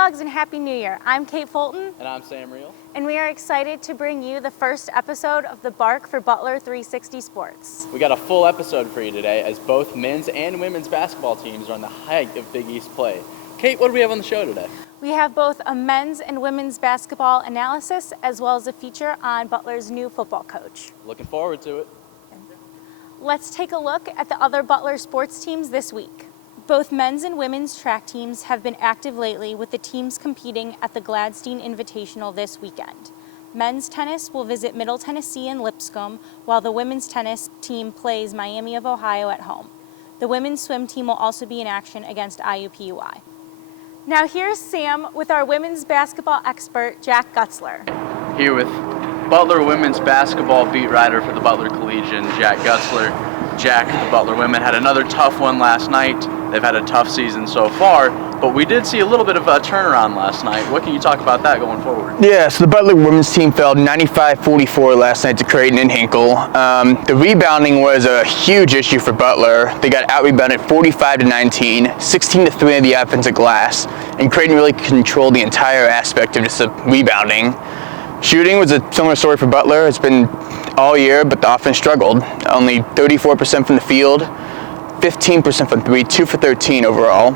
Bulldogs, and Happy New Year. I'm Kate Fulton. And I'm Sam Reel. And we are excited to bring you the first episode of the Bark for Butler 360 Sports. We got a full episode for you today as both men's and women's basketball teams are on the height of Big East play. Kate, what do we have on the show today? We have both a men's and women's basketball analysis as well as a feature on Butler's new football coach. Looking forward to it. Let's take a look at the other Butler sports teams this week. Both men's and women's track teams have been active lately, with the teams competing at the Gladstein Invitational this weekend. Men's tennis will visit Middle Tennessee and Lipscomb, while the women's tennis team plays Miami of Ohio at home. The women's swim team will also be in action against IUPUI. Now here's Sam with our women's basketball expert, Jack Gutzler. Here with Butler women's basketball beat writer for the Butler Collegian, Jack Gutzler. Jack, the Butler women had another tough one last night. They've had a tough season so far, but we did see a little bit of a turnaround last night. What can you talk about that going forward? Yeah, so the Butler women's team fell 95-44 last night to Creighton and Hinkle. The rebounding was a huge issue for Butler. They got out-rebounded 45-19, 16-3 in the offensive glass, and Creighton really controlled the entire aspect of just the rebounding. Shooting was a similar story for Butler. It's been all year, but the offense struggled. Only 34% from the field, 15% from three, 2 for 13 overall.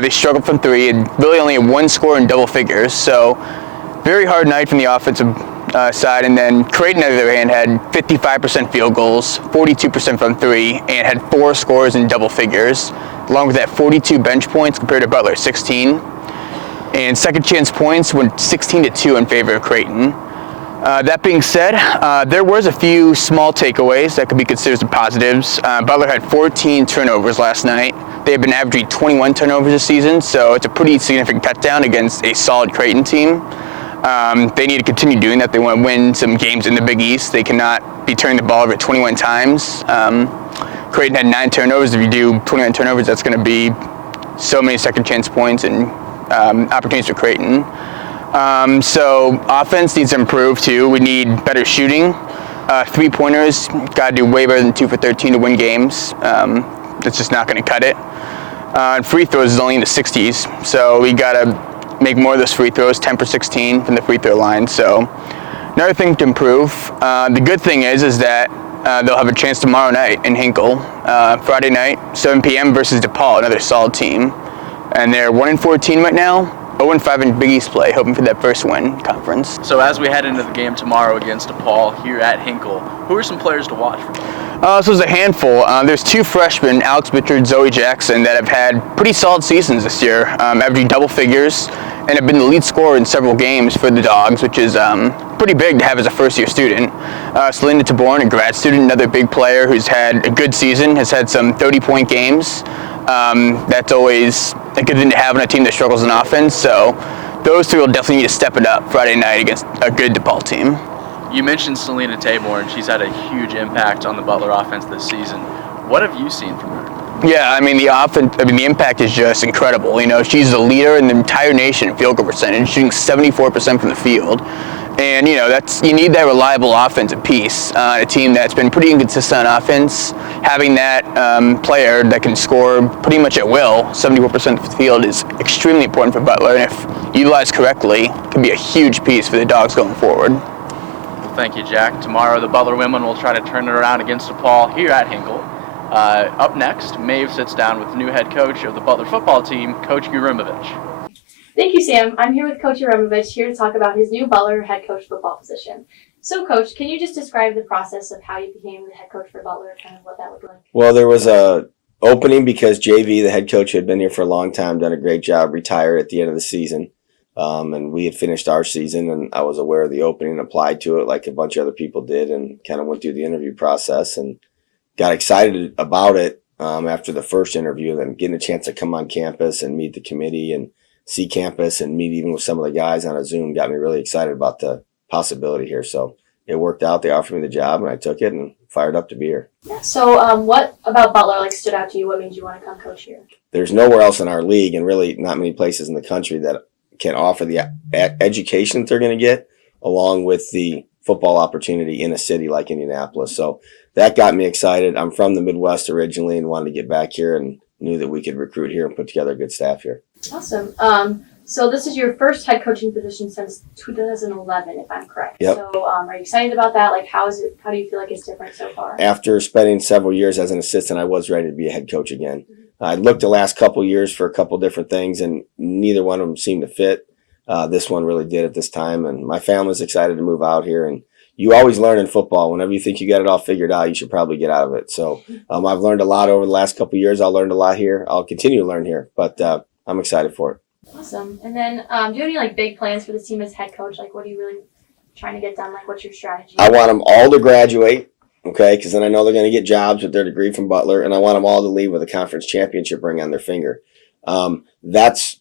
They struggled from three and really only had one score in double figures. So very hard night from the offensive side. And then Creighton, on the other hand, had 55% field goals, 42% from three, and had 4 scores in double figures, along with that 42 bench points compared to Butler's 16. And second chance points went 16-2 in favor of Creighton. That being said, there was a few small takeaways that could be considered some positives. Butler had 14 turnovers last night. They have been averaging 21 turnovers this season, so it's a pretty significant cut down against a solid Creighton team. They need to continue doing that. They want to win some games in the Big East. They cannot be turning the ball over 21 times. Creighton had 9 turnovers. If you do 21 turnovers, that's going to be so many second chance points and opportunities for Creighton. So offense needs to improve too. We need better shooting. 3-pointers, got to do way better than 2 for 13 to win games. That's just not going to cut it. And free throws is only in the 60s, so we got to make more of those free throws, 10 for 16 from the free throw line. So another thing to improve. The good thing is that they'll have a chance tomorrow night in Hinkle. Friday night, 7 p.m. versus DePaul, another solid team. And they're 1-14 right now. 0-5 in Big East play, hoping for that first win conference. So as we head into the game tomorrow against DePaul here at Hinkle, who are some players to watch for them? So there's a handful. There's 2 freshmen, Alex Bichard, Zoe Jackson, that have had pretty solid seasons this year, averaging double figures, and have been the lead scorer in several games for the Dogs, which is pretty big to have as a first-year student. Selena Taborn, a grad student, another big player who's had a good season, has had some 30-point games. That's always a good thing to have on a team that struggles in offense. So those 3 will definitely need to step it up Friday night against a good DePaul team. You mentioned Selena Taborn. She's had a huge impact on the Butler offense this season. What have you seen from her? Yeah, I mean, the impact is just incredible. You know, she's the leader in the entire nation in field goal percentage, shooting 74% from the field. And, you know, you need that reliable offensive piece. A team that's been pretty inconsistent on offense, having that player that can score pretty much at will, 74% of the field, is extremely important for Butler. And if utilized correctly, can be a huge piece for the Dogs going forward. Well, thank you, Jack. Tomorrow, the Butler women will try to turn it around against DePaul here at Hinkle. Up next, Maeve sits down with the new head coach of the Butler football team, Coach Uremovich. Thank you, Sam. I'm here with Coach Uremovich here to talk about his new Butler head coach football position. So, Coach, can you just describe the process of how you became the head coach for Butler, kind of what that looked like? Well, there was a opening because JV, the head coach, who had been here for a long time, done a great job, retired at the end of the season. And we had finished our season, and I was aware of the opening and applied to it like a bunch of other people did, and kind of went through the interview process and got excited about it after the first interview, and then getting a chance to come on campus and meet the committee and see campus and meet even with some of the guys on a Zoom got me really excited about the possibility here. So it worked out. They offered me the job, and I took it and fired up to be here. Yeah. So what about Butler stood out to you? What made you want to come coach here? There's nowhere else in our league, and really not many places in the country, that can offer the education that they're going to get along with the football opportunity in a city like Indianapolis. So that got me excited. I'm from the Midwest originally and wanted to get back here, and knew that we could recruit here and put together a good staff here. Awesome. So this is your first head coaching position since 2011, if I'm correct. Yep. So are you excited about that? Like, how do you feel like it's different so far? After spending several years as an assistant, I was ready to be a head coach again. I looked the last couple of years for a couple different things, and neither one of them seemed to fit. This one really did at this time, and my family's excited to move out here. And you always learn in football. Whenever you think you got it all figured out, you should probably get out of it. So I've learned a lot over the last couple of years. I learned a lot here. I'll continue to learn here, but I'm excited for it. Awesome. And then do you have any like big plans for this team as head coach? Like, what are you really trying to get done? Like, what's your strategy? I want them all to graduate, okay, because then I know they're going to get jobs with their degree from Butler, and I want them all to leave with a conference championship ring on their finger. That's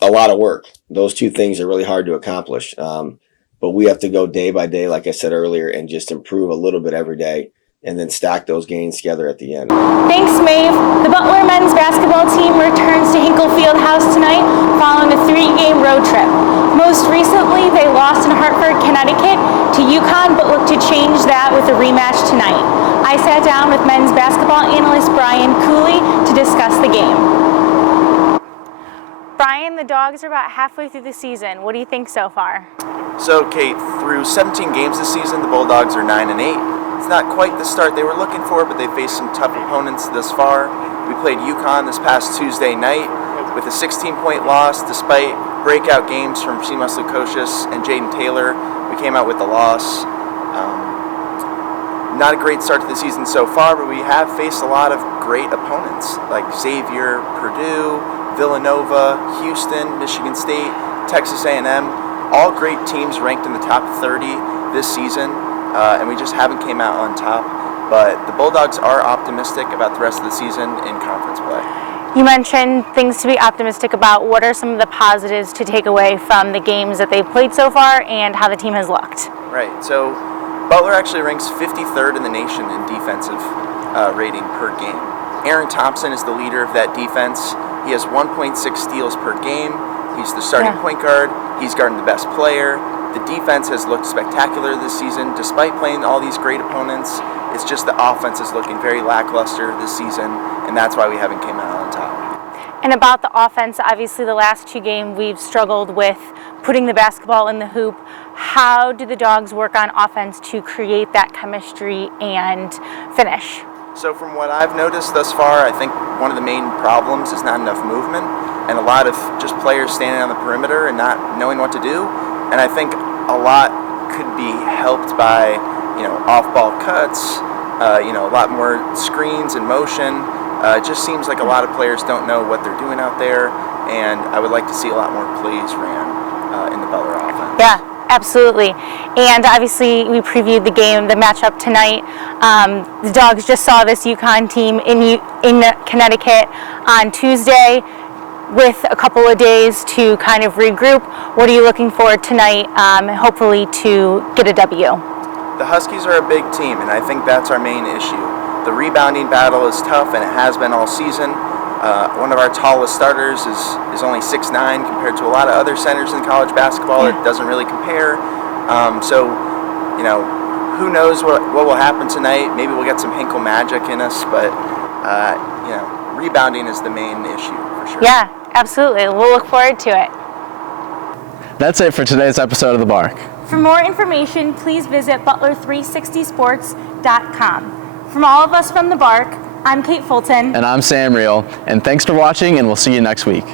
a lot of work. Those two things are really hard to accomplish. But we have to go day by day, like I said earlier, and just improve a little bit every day and then stack those gains together at the end. Thanks, Maeve. The Butler men's basketball team returns to Hinkle Fieldhouse tonight following a 3-game road trip. Most recently, they lost in Hartford, Connecticut to UConn, but look to change that with a rematch tonight. I sat down with men's basketball analyst Brian Cooney to discuss the game. Brian, the Dogs are about halfway through the season. What do you think so far? So, Kate, through 17 games this season, the Bulldogs are 9-8. It's not quite the start they were looking for, but they faced some tough opponents thus far. We played UConn this past Tuesday night with a 16-point loss. Despite breakout games from Seamus Lukosius and Jaden Taylor, we came out with the loss. Not a great start to the season so far, but we have faced a lot of great opponents like Xavier, Purdue, Villanova, Houston, Michigan State, Texas A&M, all great teams ranked in the top 30 this season, and we just haven't came out on top. But the Bulldogs are optimistic about the rest of the season in conference play. You mentioned things to be optimistic about. What are some of the positives to take away from the games that they've played so far and how the team has looked? Right, so Butler actually ranks 53rd in the nation in defensive rating per game. Aaron Thompson is the leader of that defense. He has 1.6 steals per game. He's the starting point guard. He's guarding the best player. The defense has looked spectacular this season, despite playing all these great opponents. It's just the offense is looking very lackluster this season, and that's why we haven't came out on top. And about the offense, obviously the last 2 games we've struggled with putting the basketball in the hoop. How do the Dogs work on offense to create that chemistry and finish? So from what I've noticed thus far, I think one of the main problems is not enough movement and a lot of just players standing on the perimeter and not knowing what to do. And I think a lot could be helped by, off-ball cuts, a lot more screens and motion. It just seems like a lot of players don't know what they're doing out there, and I would like to see a lot more plays ran in the Butler offense. Yeah, absolutely. And obviously we previewed the matchup tonight. The Dogs just saw this UConn team in Connecticut on Tuesday with a couple of days to kind of regroup. What are you looking for tonight, hopefully to get a W? The Huskies are a big team, and I think that's our main issue. The rebounding battle is tough, and it has been all season. One of our tallest starters is only 6'9", compared to a lot of other centers in college basketball. It doesn't really compare. Who knows what will happen tonight? Maybe we'll get some Hinkle magic in us, but rebounding is the main issue for sure. Yeah, absolutely. We'll look forward to it. That's it for today's episode of The Bark. For more information, please visit butler360sports.com. From all of us from The Bark, I'm Kate Fulton. And I'm Sam Reel, and thanks for watching, and we'll see you next week.